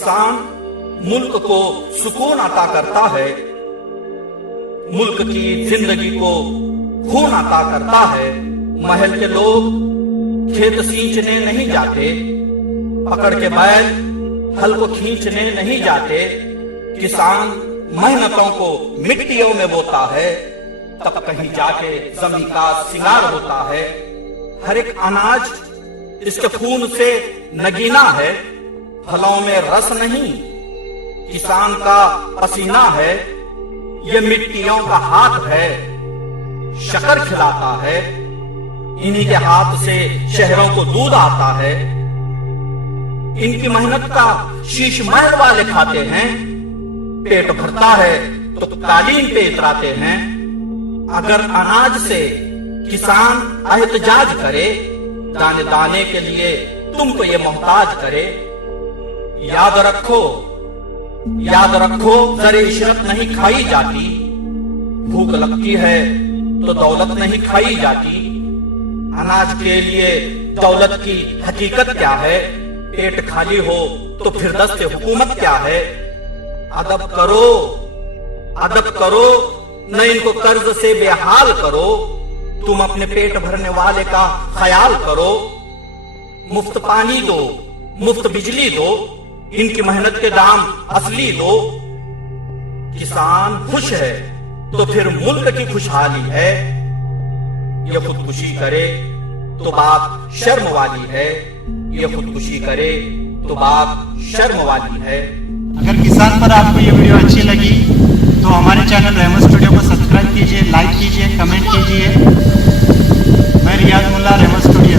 किसान मुल्क को सुकून अता करता है, मुल्क की जिंदगी को खून अता करता है। महल के लोग खेत सींचने नहीं जाते, पकड़ के बैल हल को खींचने नहीं जाते। किसान मेहनतों को मिट्टियों में बोता है, तब कहीं जाके जमीन का सिंगार होता है। हर एक अनाज इसके खून से नगीना है, फलों में रस नहीं किसान का पसीना है। ये मिट्टियों का हाथ है, शक्कर खिलाता है, इन्हीं के हाथ से शहरों को दूध आता है। इनकी मेहनत का शीश महल वाले खाते हैं, पेट भरता है तो कालीन पे इतराते हैं। अगर अनाज से किसान एहतजाज करे, दाने दाने के लिए तुमको ये मोहताज करे। याद रखो जरे इशरत नहीं खाई जाती, भूख लगती है तो दौलत नहीं खाई जाती। अनाज के लिए दौलत की हकीकत क्या है, पेट खाली हो तो फिर दस्ते हुकूमत क्या है। अदब करो न इनको कर्ज से बेहाल करो, तुम अपने पेट भरने वाले का ख्याल करो। मुफ्त पानी दो, मुफ्त बिजली दो, इनकी मेहनत के दाम असली दो। किसान खुश है तो फिर मुल्क की खुशहाली है। ये खुदकुशी करे तो बात शर्म वाली है, ये खुदकुशी करे तो बात शर्म वाली है। अगर किसान पर आपको ये वीडियो अच्छी लगी तो हमारे चैनल रहमत स्टूडियो को सब्सक्राइब कीजिए, लाइक कीजिए, कमेंट कीजिए। मैं रियाज मुल्ला, रहमत स्टूडियो।